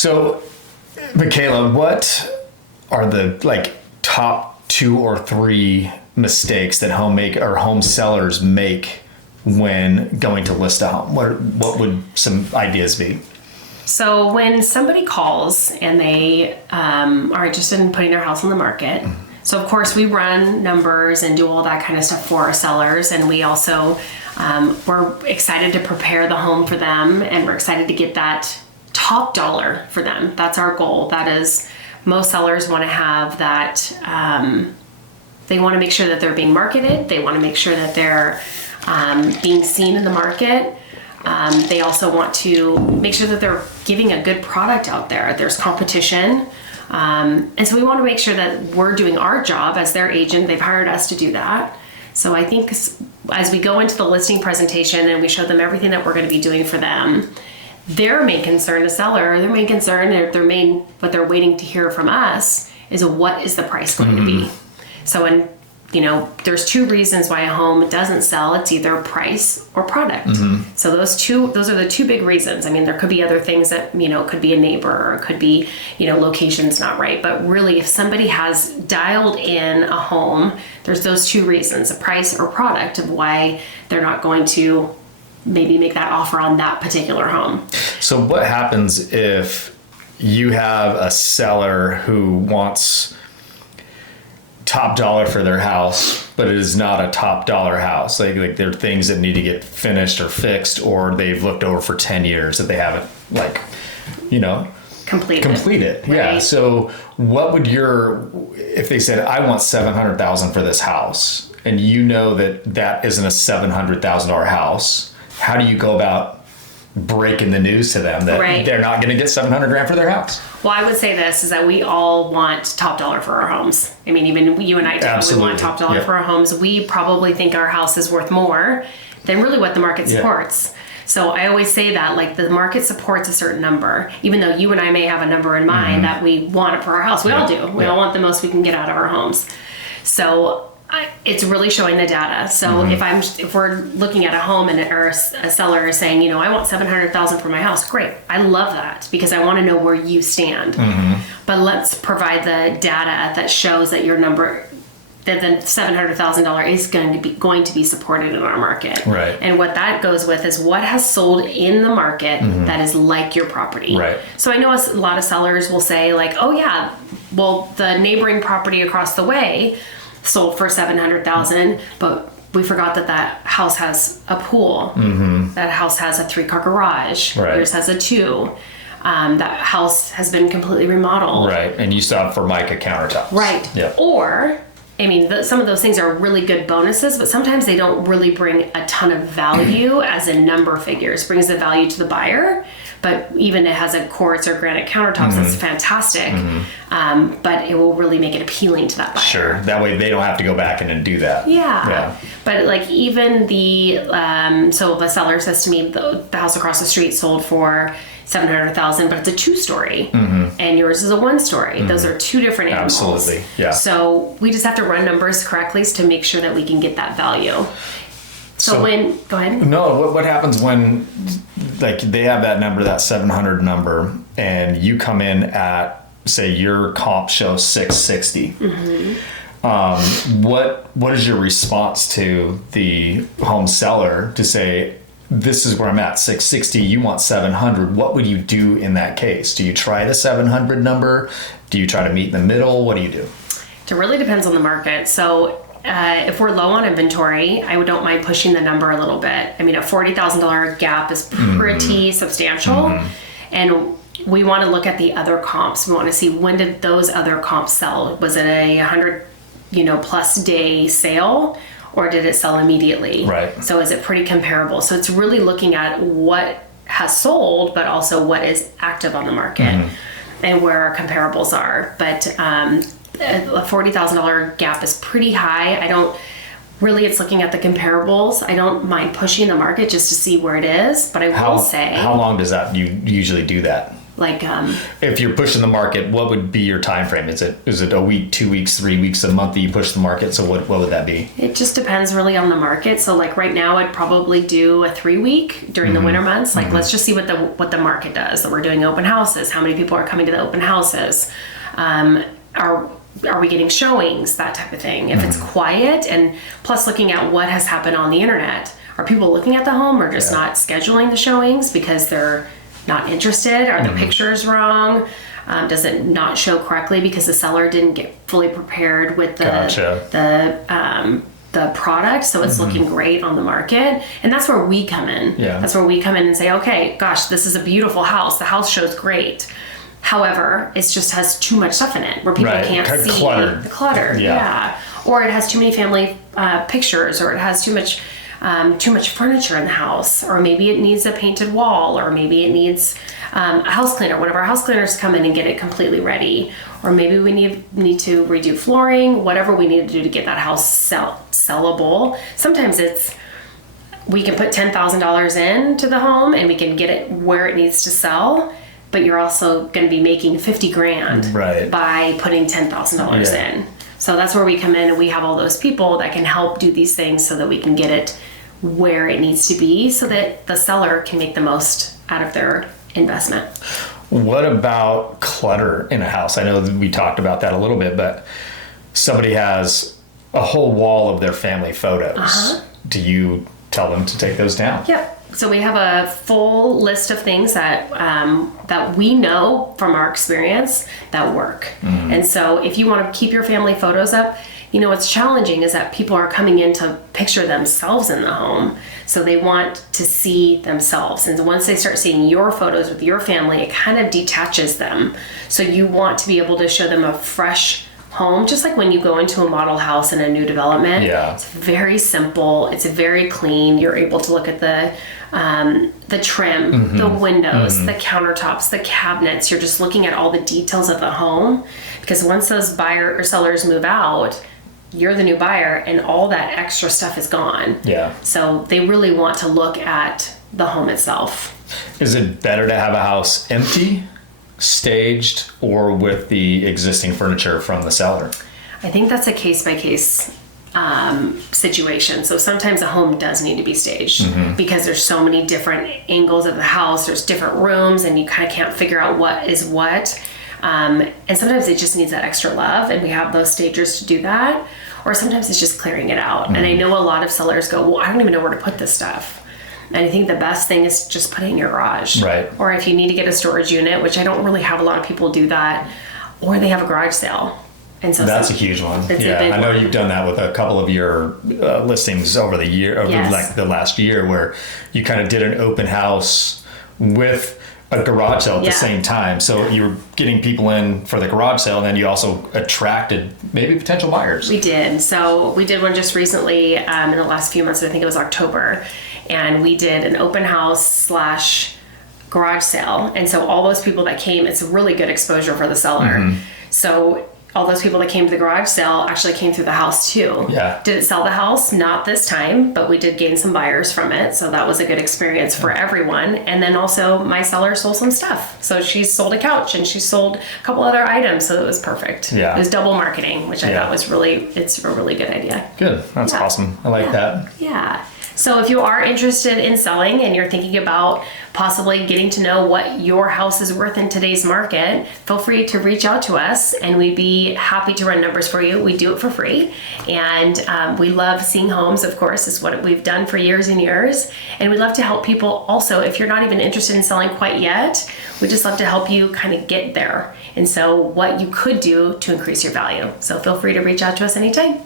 So, Michaela, what are the top 2 or 3 mistakes that home sellers make when going to list a home? What would some ideas be? So when somebody calls and they are interested in putting their house on the market, so of course we run numbers and do all that kind of stuff for our sellers, and we also we're excited to prepare the home for them, and we're excited to get that top dollar for them. That's our goal. That is, most sellers want to have that. They want to make sure that they're being marketed. They want to make sure that they're being seen in the market. They also want to make sure that they're giving a good product out there. There's competition. And so we want to make sure that we're doing our job as their agent. They've hired us to do that. So I think as we go into the listing presentation and we show them everything that we're going to be doing for them, their main concern, the seller, what they're waiting to hear from us is what is the price going to be? So there's 2 reasons why a home doesn't sell. It's either price or product. So those are the 2 big reasons. I mean, there could be other things that, could be a neighbor, or it could be, location's not right. But really, if somebody has dialed in a home, there's those 2 reasons, a price or product, of why they're not going to maybe make that offer on that particular home. So what happens if you have a seller who wants top dollar for their house, but it is not a top dollar house? Like there are things that need to get finished or fixed, or they've looked over for 10 years that they haven't completed. Right. Yeah. So what would if they said, I want $700,000 for this house, and that isn't a $700,000 house, how do you go about breaking the news to them that they're not going to get $700,000 for their house? Well, I would say this is that we all want top dollar for our homes. I mean, even you and I do. Absolutely. We want top dollar for our homes. We probably think our house is worth more than really what the market supports. So I always say that, the market supports a certain number, even though you and I may have a number in mind that we want it for our house. We all do. We all want the most we can get out of our homes. So it's really showing the data. So if we're looking at a home or a seller is saying, I want $700,000 for my house, great. I love that, because I want to know where you stand. But let's provide the data that shows that your number, that the $700,000 is going to be supported in our market. Right. And what that goes with is what has sold in the market that is like your property. Right. So I know a lot of sellers will say oh yeah, well, the neighboring property across the way sold for $700,000, but we forgot that house has a pool. That house has a 3-car garage. Right. Yours has a 2. That house has been completely remodeled. Right. And you still have Formica countertops. Right. Yeah. Or, some of those things are really good bonuses, but sometimes they don't really bring a ton of value as in number figures. Brings the value to the buyer, but even it has a quartz or granite countertops, that's fantastic. But it will really make it appealing to that buyer. Sure. That way they don't have to go back in and do that. Yeah. But even so the seller says to me, the house across the street sold for $700,000, but it's a 2-story, and yours is a 1-story. Those are 2 different animals. Absolutely. Yeah. So we just have to run numbers correctly to make sure that we can get that value. So go ahead. No, what happens when they have that number, that 700 number, and you come in at, say, your comp shows 660? What is your response to the home seller to say, this is where I'm at, 660, you want 700? What would you do in that case? Do you try the 700 number? Do you try to meet in the middle? What do you do? It really depends on the market. So if we're low on inventory, I don't mind pushing the number a little bit. A $40,000 gap is pretty substantial. And we want to look at the other comps. We want to see, when did those other comps sell? Was it a 100 plus day sale, or did it sell immediately? Right. So is it pretty comparable? So it's really looking at what has sold, but also what is active on the market and where our comparables are. But a $40,000 gap is pretty high. It's looking at the comparables. I don't mind pushing the market just to see where it is, but I will say... How long does that you usually do that? Like, If you're pushing the market, what would be your time frame? Is it a week, 2 weeks, 3 weeks, a month that you push the market? So what would that be? it just depends really on the market. So like right now, I'd probably do a 3-week during the winter months. Like, let's just see what the market does. That we're doing open houses. How many people are coming to the open houses? Are we getting showings? That type of thing. If it's quiet, and plus looking at what has happened on the internet. Are people looking at the home or just not scheduling the showings because they're not interested? Are the pictures wrong? Does it not show correctly because the seller didn't get fully prepared with the product, so it's looking great on the market? And that's where we come in. That's where we come in and say, okay, gosh, this is a beautiful house. The house shows great. However, it just has too much stuff in it where people can't see the clutter. Or it has too many family pictures, or it has too much furniture in the house, or maybe it needs a painted wall, or maybe it needs a house cleaner. One of our house cleaners come in and get it completely ready, or maybe we need to redo flooring. Whatever we need to do to get that house sellable. Sometimes we can put $10,000 into the home and we can get it where it needs to sell, but you're also going to be making $50,000 by putting $10,000 in. So that's where we come in, and we have all those people that can help do these things so that we can get it where it needs to be, so that the seller can make the most out of their investment. What about clutter in a house? I know that we talked about that a little bit, but somebody has a whole wall of their family photos. Do you tell them to take those down? Yep. So we have a full list of things that that we know from our experience that work. And so if you want to keep your family photos up, what's challenging is that people are coming in to picture themselves in the home. So they want to see themselves. And once they start seeing your photos with your family, it kind of detaches them. So you want to be able to show them a fresh home, just like when you go into a model house in a new development. It's very simple. It's very clean. You're able to look at the trim, the windows, the countertops, the cabinets. You're just looking at all the details of the home, because once those buyer or sellers move out, you're the new buyer and all that extra stuff is gone. So they really want to look at the home itself. Is it better to have a house empty, staged, or with the existing furniture from the seller? I think that's a case-by-case situation. So sometimes a home does need to be staged because there's so many different angles of the house. There's different rooms, and you kind of can't figure out what is what. And sometimes it just needs that extra love, and we have those stagers to do that. Or sometimes it's just clearing it out. And I know a lot of sellers go, well, I don't even know where to put this stuff. And I think the best thing is just put it in your garage. Or if you need to get a storage unit, which I don't really have a lot of people do that, or they have a garage sale. And so that's a huge one. I know you've done that with a couple of your listings over the year, like the last year, where you kind of did an open house with a garage sale at the same time. So you were getting people in for the garage sale, and then you also attracted maybe potential buyers. We did. So we did one just recently in the last few months. I think it was October. And we did an open house / garage sale. And so all those people that came, it's a really good exposure for the seller. So all those people that came to the garage sale actually came through the house too. Did it sell the house? Not this time, but we did gain some buyers from it. So that was a good experience for everyone. And then also my seller sold some stuff. So she sold a couch and she sold a couple other items. So it was perfect. It was double marketing, which I thought was it's a really good idea. Good. That's awesome. I like that. So if you are interested in selling and you're thinking about possibly getting to know what your house is worth in today's market, feel free to reach out to us, and we'd be happy to run numbers for you. We do it for free. And we love seeing homes, of course, is what we've done for years and years. And we love to help people also, if you're not even interested in selling quite yet, we just love to help you kind of get there. And so what you could do to increase your value. So feel free to reach out to us anytime.